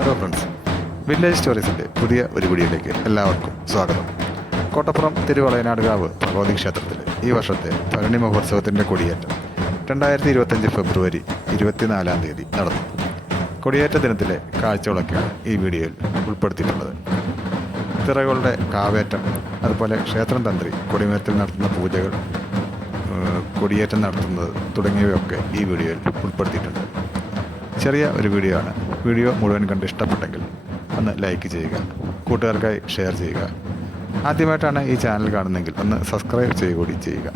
Hello friends, village സ്റ്റോറീസിൻ്റെ പുതിയ ഒരു വീഡിയോയിലേക്ക് എല്ലാവർക്കും സ്വാഗതം. കോട്ടപ്പുറം തിരുവളയനാടുകാവ് ഭഗവതി ക്ഷേത്രത്തിൽ ഈ വർഷത്തെ ഭരണി മഹോത്സവത്തിൻ്റെ കൊടിയേറ്റം 2025 ഫെബ്രുവരി 24 തീയതി നടന്നു. കൊടിയേറ്റ ദിനത്തിലെ കാഴ്ചകളൊക്കെയാണ് ഈ വീഡിയോയിൽ ഉൾപ്പെടുത്തിയിട്ടുള്ളത്. തിറകളുടെ കാവേറ്റം, അതുപോലെ ക്ഷേത്രം തന്ത്രി കൊടിമരത്തിൽ നടത്തുന്ന പൂജകൾ, കൊടിയേറ്റം നടത്തുന്നത് തുടങ്ങിയവയൊക്കെ ഈ വീഡിയോയിൽ ഉൾപ്പെടുത്തിയിട്ടുണ്ട്. ചെറിയ ഒരു വീഡിയോ ആണ്. വീഡിയോ മുഴുവൻ കണ്ട് ഇഷ്ടപ്പെട്ടെങ്കിൽ ഒന്ന് ലൈക്ക് ചെയ്യുക, കൂട്ടുകാർക്കായി ഷെയർ ചെയ്യുക. ആദ്യമായിട്ടാണ് ഈ ചാനൽ കാണുന്നതെങ്കിൽ ഒന്ന് സബ്സ്ക്രൈബ് ചെയ്യുകൂടി ചെയ്യുക.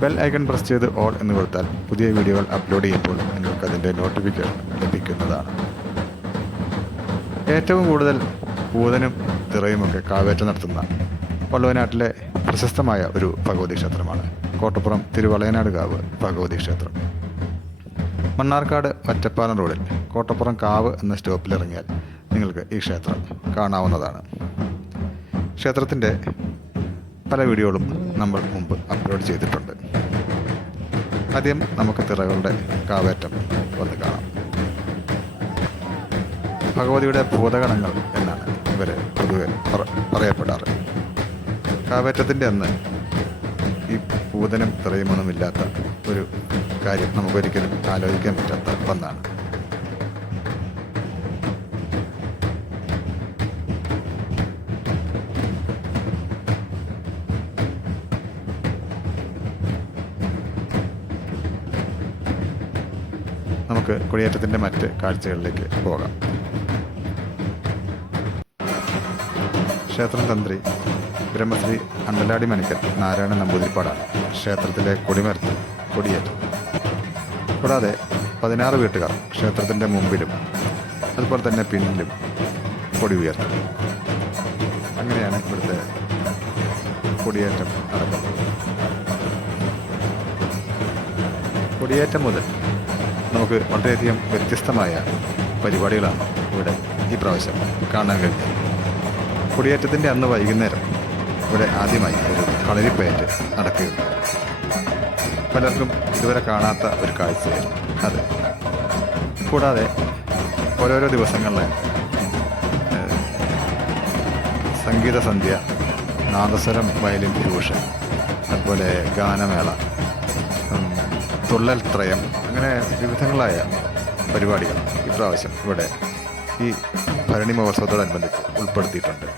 ബെൽ ഐക്കൺ പ്രസ് ചെയ്ത് ഓൾ എന്ന് കൊടുത്താൽ പുതിയ വീഡിയോകൾ അപ്ലോഡ് ചെയ്യുമ്പോൾ നിങ്ങൾക്ക് അതിൻ്റെ നോട്ടിഫിക്കേഷൻ ലഭിക്കുന്നതാണ്. ഏറ്റവും കൂടുതൽ പൂതനും തിറയുമൊക്കെ കാവേറ്റം നടത്തുന്ന വള്ളുവനാട്ടിലെ പ്രശസ്തമായ ഒരു ഭഗവതി ക്ഷേത്രമാണ് കോട്ടപ്പുറം തിരുവളയനാടുകാവ് ഭഗവതി ക്ഷേത്രം. മണ്ണാർക്കാട് ഒറ്റപ്പാലം റോഡിൽ കോട്ടപ്പുറം കാവ് എന്ന സ്റ്റോപ്പിലിറങ്ങിയാൽ നിങ്ങൾക്ക് ഈ ക്ഷേത്രം കാണാവുന്നതാണ്. ക്ഷേത്രത്തിൻ്റെ പല വീഡിയോകളും നമ്മൾ മുമ്പ് അപ്ലോഡ് ചെയ്തിട്ടുണ്ട്. ആദ്യം നമുക്ക് തിറകളുടെ കാവേറ്റം വന്ന് കാണാം. ഭഗവതിയുടെ ഭൂതഗണങ്ങൾ എന്നാണ് ഇവരെ പൊതുവെ പറയപ്പെടാറ്. കാവേറ്റത്തിൻ്റെ അന്ന് ഈ പൂതനും തിറയുമൊന്നുമില്ലാത്ത ഒരു കാര്യം നമുക്കൊരിക്കലും ആലോചിക്കാൻ പറ്റാത്ത ഒന്നാണ്. നമുക്ക് കൊടിയേറ്റത്തിൻ്റെ മറ്റ് കാഴ്ചകളിലേക്ക് പോകാം. ക്ഷേത്രം തന്ത്രി ബ്രഹ്മശ്രീ അണ്ടലാടി മനക്കൻ നാരായണ നമ്പൂതിരിപ്പാടാണ് ക്ഷേത്രത്തിലെ കൊടിമരത്തിൽ കൊടിയേറ്റം. കൂടാതെ 16 വീട്ടുകാർ ക്ഷേത്രത്തിൻ്റെ മുമ്പിലും അതുപോലെ തന്നെ പിന്നിലും കൊടി ഉയർത്തും. അങ്ങനെയാണ് ഇവിടുത്തെ കൊടിയേറ്റം നടക്കുന്നത്. കൊടിയേറ്റം മുതൽ നമുക്ക് വളരെയധികം വ്യത്യസ്തമായ പരിപാടികളാണ് ഇവിടെ ഈ പ്രാവശ്യം കാണാൻ കഴിഞ്ഞത്. കൊടിയേറ്റത്തിൻ്റെ അന്ന് വൈകുന്നേരം ഇവിടെ ആദ്യമായി ഒരു കളരിപ്പയറ്റ് നടക്കുകയുണ്ട്. പലർക്കും ഇതുവരെ കാണാത്ത ഒരു കാഴ്ചയായിരുന്നു അത്. കൂടാതെ ഓരോരോ ദിവസങ്ങളിലെ സംഗീത സന്ധ്യ, നാദസ്വരം വയലിൻ ഫ്യൂഷൻ, അതുപോലെ ഗാനമേള, തുള്ളൽ ത്രയം, അങ്ങനെ വിവിധങ്ങളായ പരിപാടികൾ ഇപ്രാവശ്യം ഇവിടെ ഈ ഭരണി മഹോത്സവത്തോടനുബന്ധിച്ച് ഉൾപ്പെടുത്തിയിട്ടുണ്ട്.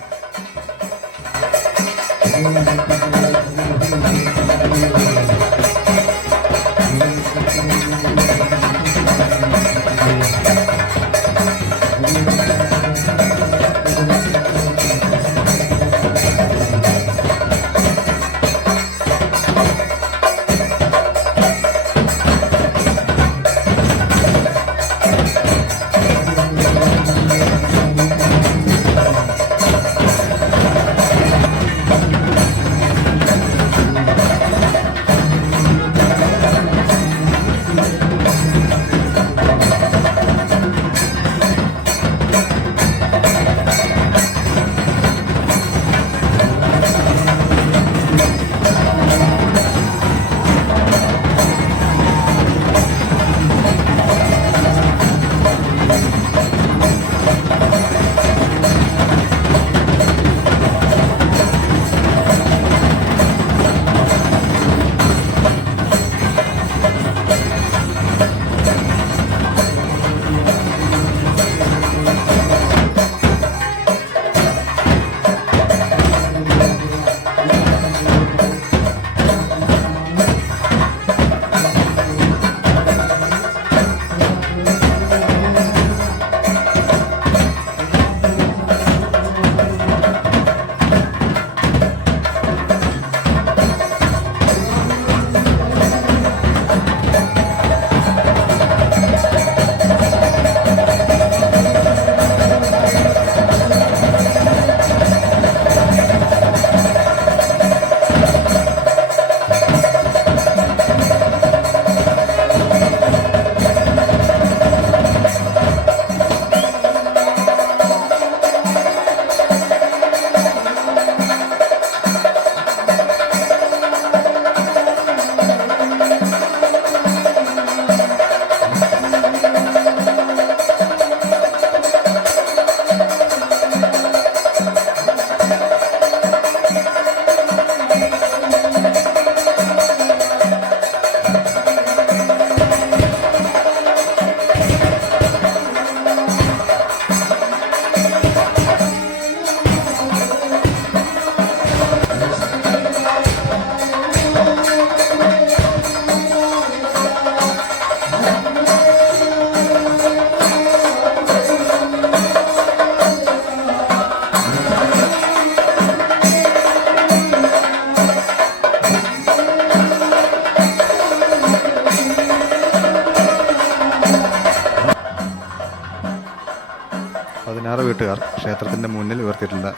16 വീട്ടുകാർ ക്ഷേത്രത്തിൻ്റെ മുന്നിൽ ഉയർത്തിയിട്ടുള്ള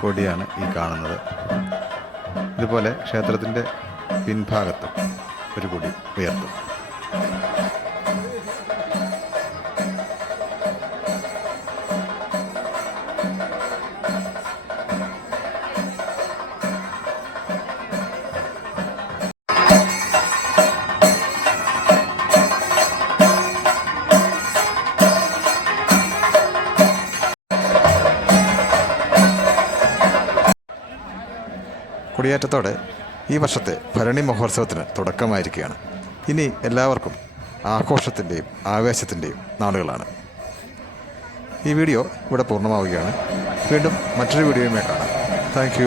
കൊടിയാണ് ഈ കാണുന്നത്. ഇതുപോലെ ക്ഷേത്രത്തിൻ്റെ പിൻഭാഗത്തും ഒരു കൊടി ഉയർത്തും. കൊടിയേറ്റത്തോടെ ഈ വർഷത്തെ ഭരണി മഹോത്സവത്തിന് തുടക്കമായിരിക്കുകയാണ്. ഇനി എല്ലാവർക്കും ആഘോഷത്തിൻ്റെയും ആവേശത്തിൻ്റെയും നാളുകളാണ്. ഈ വീഡിയോ ഇവിടെ പൂർണ്ണമാവുകയാണ്. വീണ്ടും മറ്റൊരു വീഡിയോയുമായി കാണാം. താങ്ക്